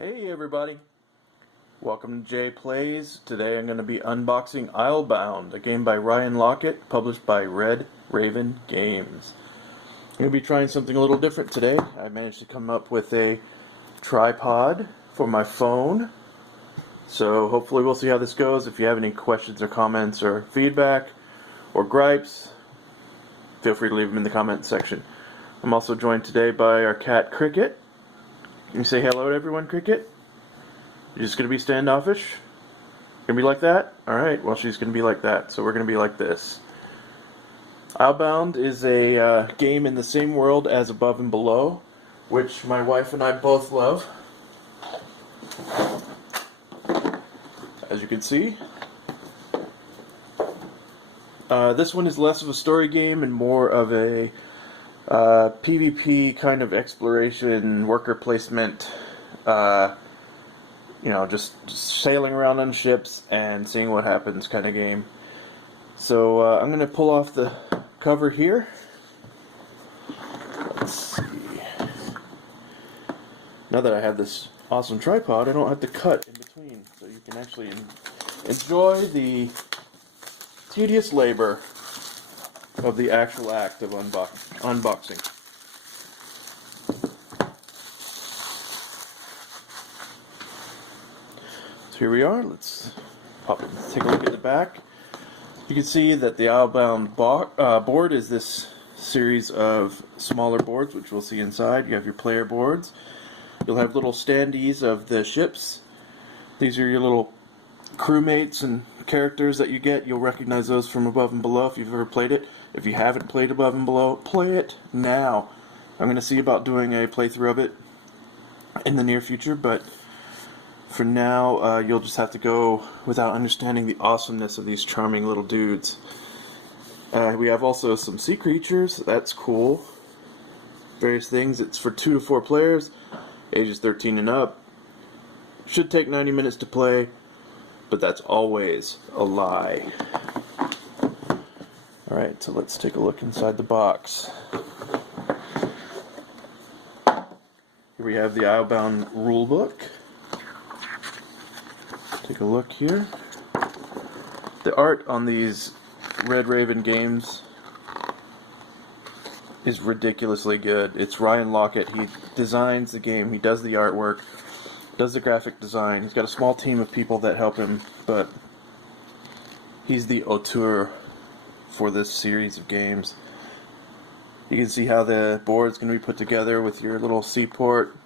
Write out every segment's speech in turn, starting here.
Hey everybody, welcome to Jay Plays. Today I'm going to be unboxing Islebound, a game by Ryan Laukat, published by Red Raven Games. I'm going to be trying something a little different today. I managed to come up with a tripod for my phone, so hopefully we'll see how this goes. If you have any questions or comments or feedback or gripes, feel free to leave them in the comment section. I'm also joined today by our cat Cricket. Can you say hello to everyone, Cricket? You're just going to be standoffish? Going to be like that? Alright, well she's going to be like that, so we're going to be like this. Islebound is a game in the same world as Above and Below, which my wife and I both love. As you can see. This one is less of a story game and more of a PvP kind of exploration, worker placement, just sailing around on ships and seeing what happens kind of game. So I'm going to pull off the cover here. Let's see. Now that I have this awesome tripod, I don't have to cut in between, so you can actually enjoy the tedious labor of the actual act of unboxing. So here we are. Let's take a look at the back. You can see that the Islebound board is this series of smaller boards, which we'll see inside. You have your player boards. You'll have little standees of the ships. These are your little crewmates and characters that you get. You'll recognize those from Above and Below if you've ever played it. If you haven't played Above and Below, play it now. I'm going to see about doing a playthrough of it in the near future, but for now you'll just have to go without understanding the awesomeness of these charming little dudes. We have also some sea creatures. That's cool. Various things. It's for 2 to 4 players, ages 13 and up. Should take 90 minutes to play, but that's always a lie. Alright, so let's take a look inside the box. Here we have the Islebound Rulebook. Take a look here. The art on these Red Raven games is ridiculously good. It's Ryan Laukat. He designs the game, he does the artwork, does the graphic design. He's got a small team of people that help him, but he's the auteur for this series of games. You can see how the board's going to be put together with your little seaport.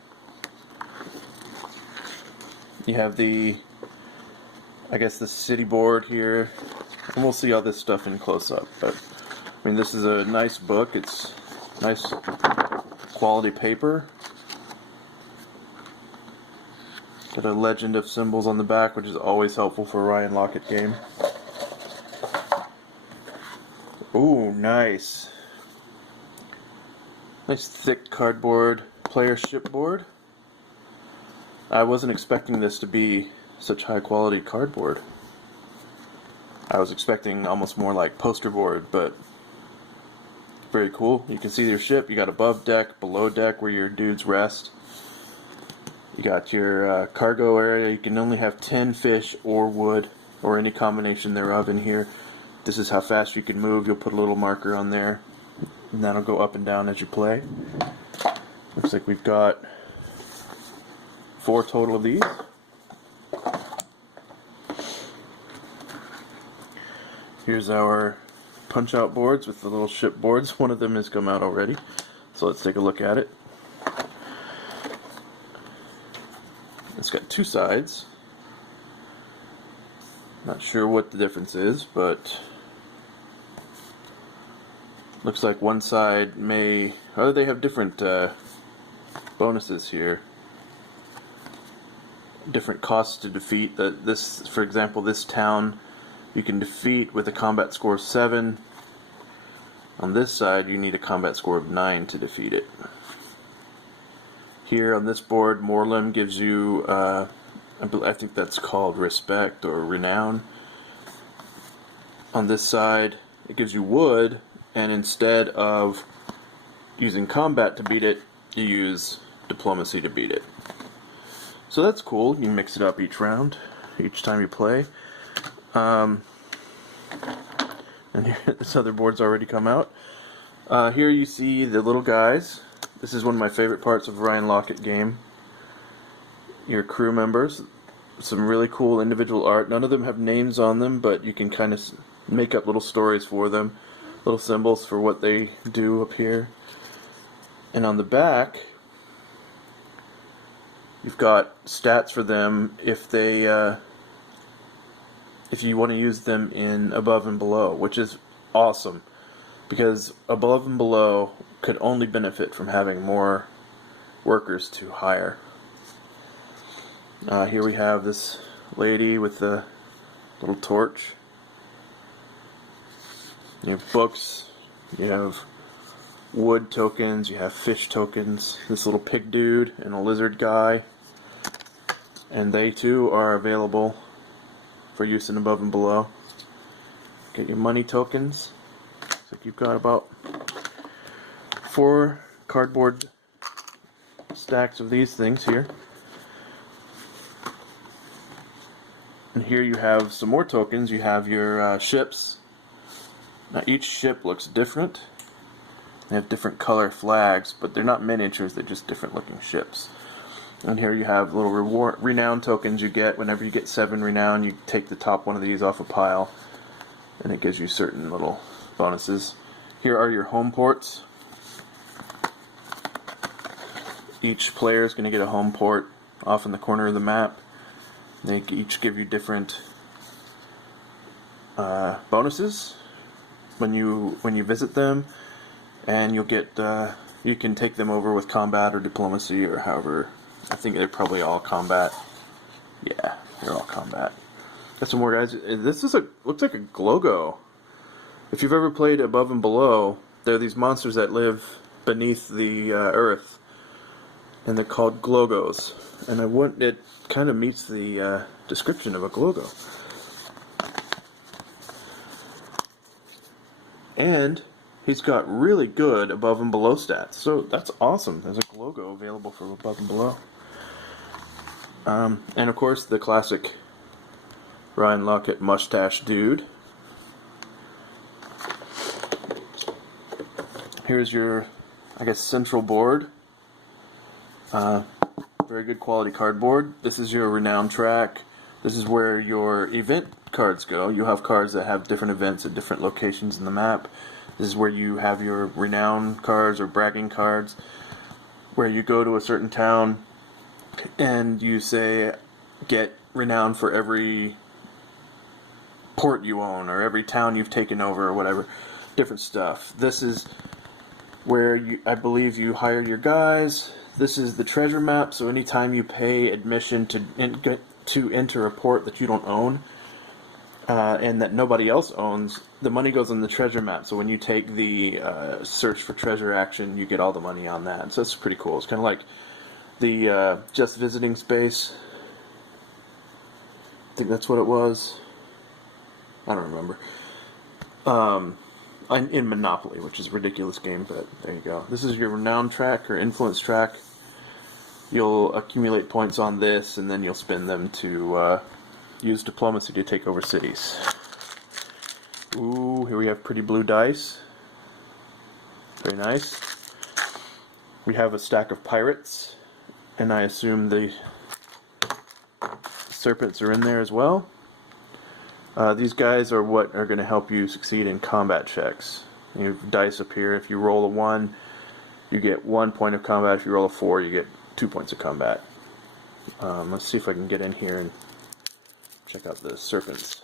You have the, I guess, the city board here, and we'll see all this stuff in close-up. But I mean, this is a nice book. It's nice quality paper. Got a legend of symbols on the back, which is always helpful for a Ryan Laukat game. Ooh, nice. Nice thick cardboard player shipboard. I wasn't expecting this to be such high quality cardboard. I was expecting almost more like poster board, but very cool. You can see your ship. You got above deck, below deck where your dudes rest. You got your cargo area. You can only have 10 fish or wood or any combination thereof in here. This is how fast you can move. You'll put a little marker on there, and that'll go up and down as you play. Looks like we've got 4 total of these. Here's our punch-out boards with the little ship boards. One of them has come out already, so let's take a look at it. It's got 2 sides. Not sure what the difference is, but looks like one side may... Oh, they have different bonuses here. Different costs to defeat. This, for example, this town you can defeat with a combat score of 7. On this side, you need a combat score of 9 to defeat it. Here on this board, Moorlam gives you, I think that's called respect or renown. On this side, it gives you wood, and instead of using combat to beat it, you use diplomacy to beat it. So that's cool. You mix it up each round, each time you play. And here, this other board's already come out. Here you see the little guys. This is one of my favorite parts of Ryan Laukat game. Your crew members. Some really cool individual art. None of them have names on them, but you can kind of make up little stories for them. Little symbols for what they do up here. And on the back, you've got stats for them if they, if you want to use them in above and below, which is awesome, because above and below could only benefit from having more workers to hire. Here we have this lady with the little torch. You have books, you have wood tokens, you have fish tokens, this little pig dude and a lizard guy, and they too are available for use in above and below. Get your money tokens. Looks like you've got about 4 cardboard stacks of these things here. And here you have some more tokens. You have your ships. Now each ship looks different. They have different color flags, but they're not miniatures, they're just different looking ships. And here you have little renown tokens you get. Whenever you get 7 renown, you take the top one of these off a pile, and it gives you certain little bonuses. Here are your home ports. Each player is going to get a home port off in the corner of the map. They each give you different bonuses when you visit them, and you'll get you can take them over with combat or diplomacy or however. I think they're probably all combat. Yeah, they're all combat. Got some more guys. This is looks like a Glogo. If you've ever played Above and Below, there are these monsters that live beneath the earth, and they're called Glogos. And it kind of meets the description of a Glogo. And he's got really good above and below stats, so that's awesome. There's a Glogo available for above and below. And of course the classic Ryan Laukat mustache dude. Here's your, I guess, central board. Very good quality cardboard. This is your renown track. This is where your event cards go. You have cards that have different events at different locations in the map. This is where you have your renown cards or bragging cards, where you go to a certain town and you say, get renown for every port you own or every town you've taken over or whatever. Different stuff. This is where I believe you hire your guys. This is the treasure map, so anytime you pay admission to enter a port that you don't own, and that nobody else owns, the money goes on the treasure map. So when you take the search for treasure action, you get all the money on that. So it's pretty cool. It's kind of like the just visiting space. I think that's what it was. I don't remember. In Monopoly, which is a ridiculous game, but there you go. This is your renown track or influence track. You'll accumulate points on this, and then you'll spend them to use diplomacy to take over cities. Ooh, here we have pretty blue dice. Very nice. We have a stack of pirates, and I assume the serpents are in there as well. These guys are what are going to help you succeed in combat checks. You have dice up here. If you roll a 1, you get 1 point of combat. If you roll a 4, you get 2 points of combat. Let's see if I can get in here and check out the serpents.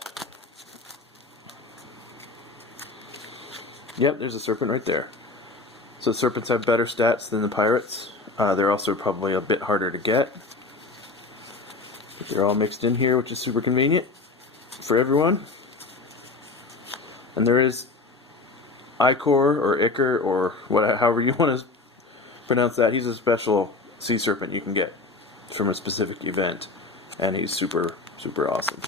Yep, there's a serpent right there. So serpents have better stats than the pirates. They're also probably a bit harder to get. But they're all mixed in here, which is super convenient for everyone. And there is Icor or Icar or however you want to pronounce that. He's a special sea serpent you can get from a specific event, and he's super awesome.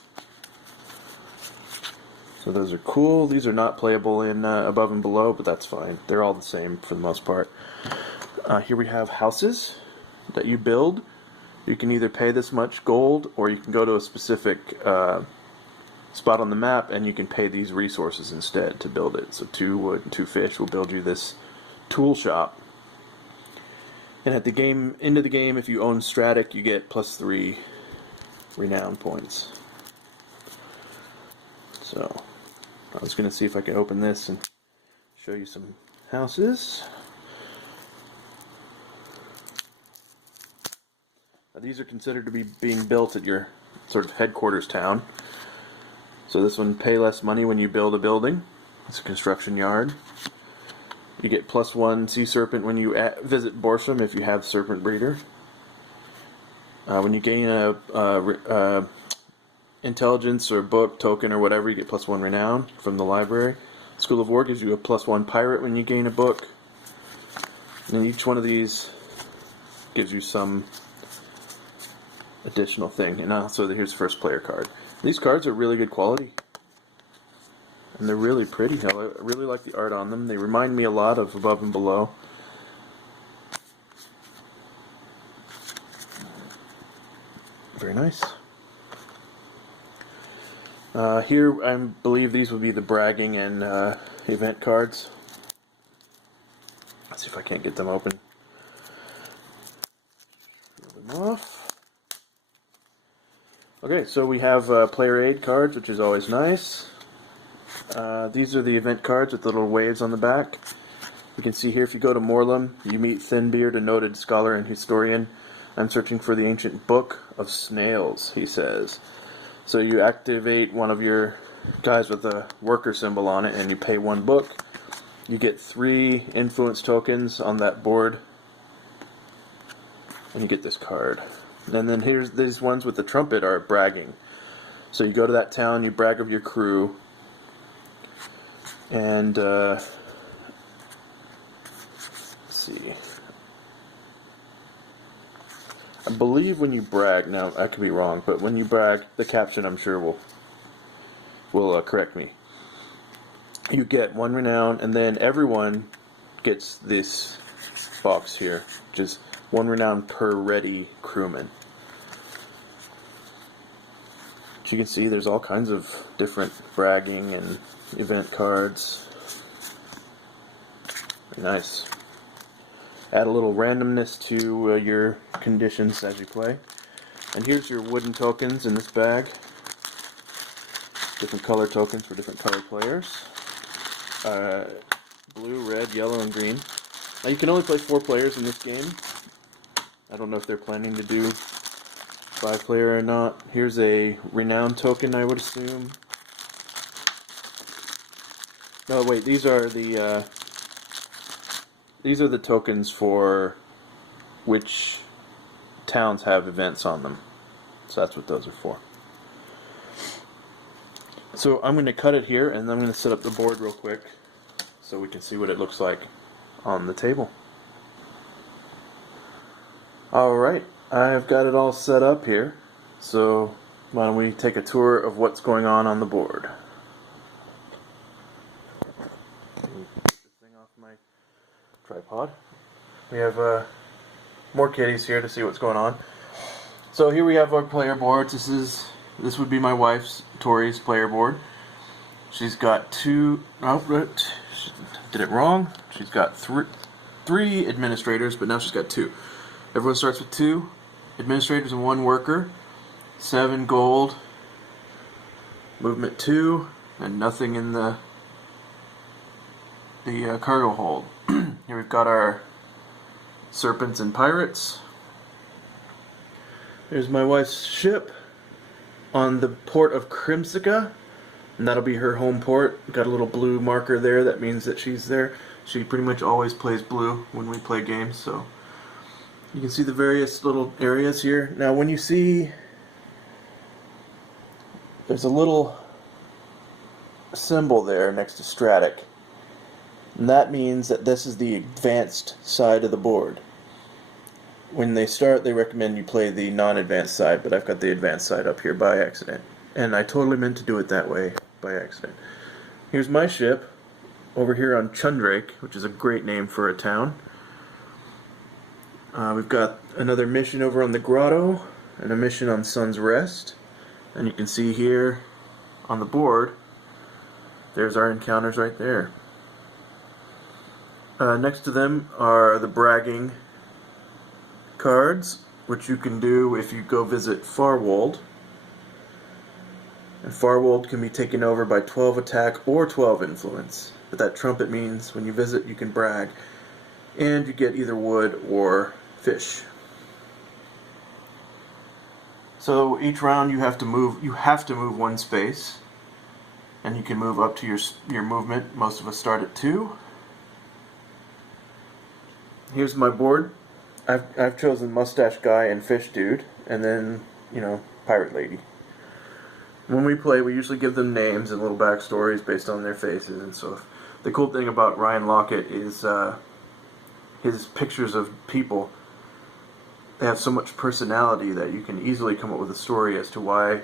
So those are cool. These are not playable in above and below, but that's fine. They're all the same for the most part. Here we have houses that you build. You can either pay this much gold, or you can go to a specific spot on the map and you can pay these resources instead to build it. So 2 wood and 2 fish will build you this tool shop. And at the end of the game, if you own Stratic, you get +3 renown points. So I was going to see if I can open this and show you some houses. Now, these are considered to be being built at your sort of headquarters town. So this one, pay less money when you build a building. It's a construction yard. You get +1 sea serpent when you visit Borsum if you have serpent breeder. When you gain a intelligence or book token or whatever, you get +1 renown from the library. School of War gives you a +1 pirate when you gain a book. And each one of these gives you some additional thing. And also here's the first player card. These cards are really good quality. And they're really pretty. I really like the art on them. They remind me a lot of Above and Below. Very nice. Here, I believe these would be the bragging and event cards. Let's see if I can't get them open. Peel them off. Okay, so we have player aid cards, which is always nice. These are the event cards with the little waves on the back. You can see here, if you go to Morlem, you meet Thinbeard, a noted scholar and historian. I'm searching for the ancient book of snails, he says. So you activate one of your guys with a worker symbol on it, and you pay 1 book. You get 3 influence tokens on that board, and you get this card. And then here's these ones with the trumpet are bragging. So you go to that town, you brag of your crew, and let's see. I believe when you brag, now I could be wrong, but when you brag, the caption I'm sure will correct me. You get 1 renown, and then everyone gets this box here, which is 1 renown per ready crewman. As you can see, there's all kinds of different bragging and event cards. Very nice. Add a little randomness to your conditions as you play. And here's your wooden tokens in this bag. Different color tokens for different color players. Blue, red, yellow, and green. Now you can only play 4 players in this game. I don't know if they're planning to do 5-player or not. Here's a renown token, I would assume. No, wait, these are the tokens for which towns have events on them. So that's what those are for. So I'm going to cut it here, and I'm going to set up the board real quick so we can see what it looks like on the table. Alright, I've got it all set up here. So why don't we take a tour of what's going on the board. Get this thing off my tripod. We have more kitties here to see what's going on. So here we have our player boards. This would be my wife's, Tori's, player board. She's got 2. Oh, she did it wrong. She's got 3 administrators, but now she's got 2. Everyone starts with 2 administrators and 1 worker. 7 gold. Movement 2, and nothing in the cargo hold. Here we've got our serpents and pirates. There's my wife's ship on the port of Crimsica, and that'll be her home port. Got a little blue marker there, that means that she's there. She pretty much always plays blue when we play games, so you can see the various little areas here. Now when you see there's a little symbol there next to Stratic, and that means that this is the advanced side of the board. When they start, they recommend you play the non-advanced side, but I've got the advanced side up here by accident. And I totally meant to do it that way by accident. Here's my ship over here on Chundrake, which is a great name for a town. We've got another mission over on the grotto and a mission on Sun's Rest. And you can see here on the board, there's our encounters right there. Next to them are the bragging cards, which you can do if you go visit Farwold. And Farwold can be taken over by 12 attack or 12 influence. But that trumpet means when you visit you can brag. And you get either wood or fish. So each round you have to move one space. And you can move up to your movement. Most of us start at 2. Here's my board. I've chosen Mustache Guy and Fish Dude, and then, Pirate Lady. When we play, we usually give them names and little backstories based on their faces and stuff. The cool thing about Ryan Laukat is his pictures of people. They have so much personality that you can easily come up with a story as to why,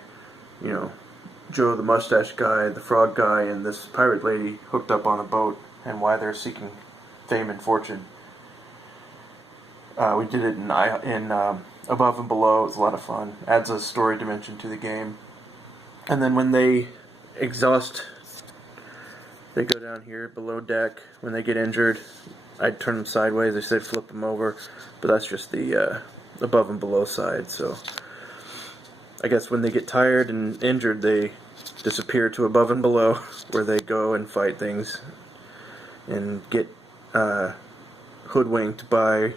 Joe the Mustache Guy, the Frog Guy, and this Pirate Lady hooked up on a boat, and why they're seeking fame and fortune. We did it in Above and Below. It's a lot of fun. Adds a story dimension to the game. And then when they exhaust, they go down here below deck. When they get injured, I'd turn them sideways. I said flip them over, but that's just the Above and Below side. So I guess when they get tired and injured, they disappear to Above and Below, where they go and fight things and get hoodwinked by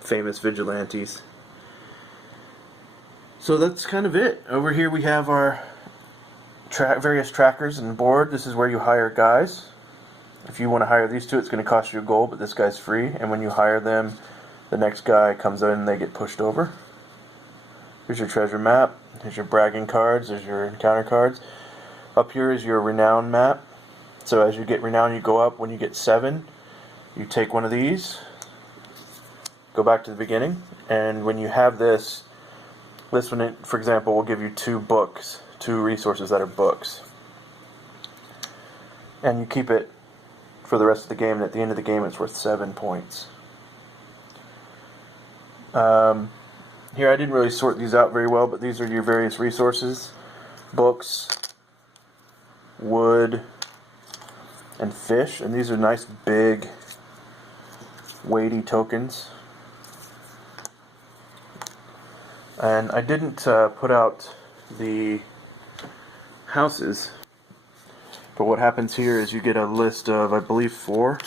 famous vigilantes. So that's kind of it. Over here we have our various trackers and board. This is where you hire guys. If you want to hire these two, it's going to cost you a gold, but this guy's free. And when you hire them, the next guy comes in and they get pushed over. Here's your treasure map. Here's your bragging cards. There's your encounter cards. Up here is your renown map. So as you get renown, you go up. When you get 7, you take one of these, go back to the beginning, and when you have this one, for example, will give you 2 books, 2 resources that are books. And you keep it for the rest of the game, and at the end of the game it's worth 7 points. Here I didn't really sort these out very well, but these are your various resources. Books, wood, and fish, and these are nice big weighty tokens. And I didn't put out the houses, but what happens here is you get a list of, I believe, 4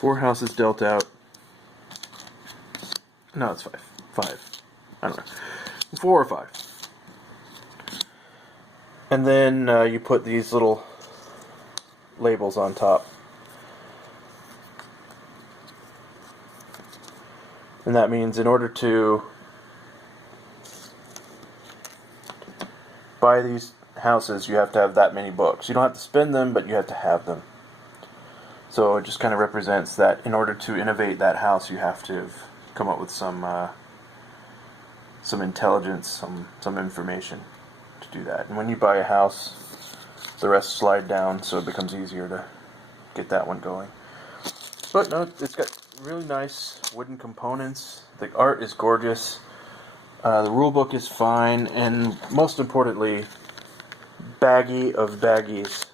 houses dealt out. No, it's 5. I don't know. 4 or 5. And then you put these little labels on top. And that means in order to buy these houses, you have to have that many books. You don't have to spend them, but you have to have them. So it just kind of represents that in order to innovate that house, you have to come up with some intelligence, some information to do that. And when you buy a house, the rest slide down, so it becomes easier to get that one going. But no, it's got really nice wooden components. The art is gorgeous. The rulebook is fine, and most importantly, baggie of baggies.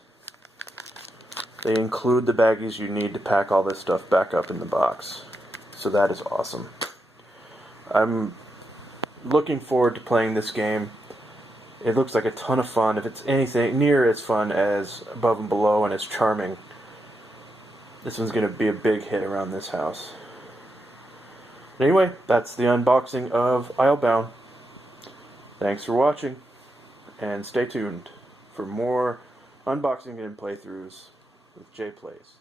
They include the baggies you need to pack all this stuff back up in the box. So that is awesome. I'm looking forward to playing this game. It looks like a ton of fun. If it's anything near as fun as Above and Below and as charming, this one's going to be a big hit around this house. But anyway, that's the unboxing of Islebound. Thanks for watching, and stay tuned for more unboxing and playthroughs with Jay Plays.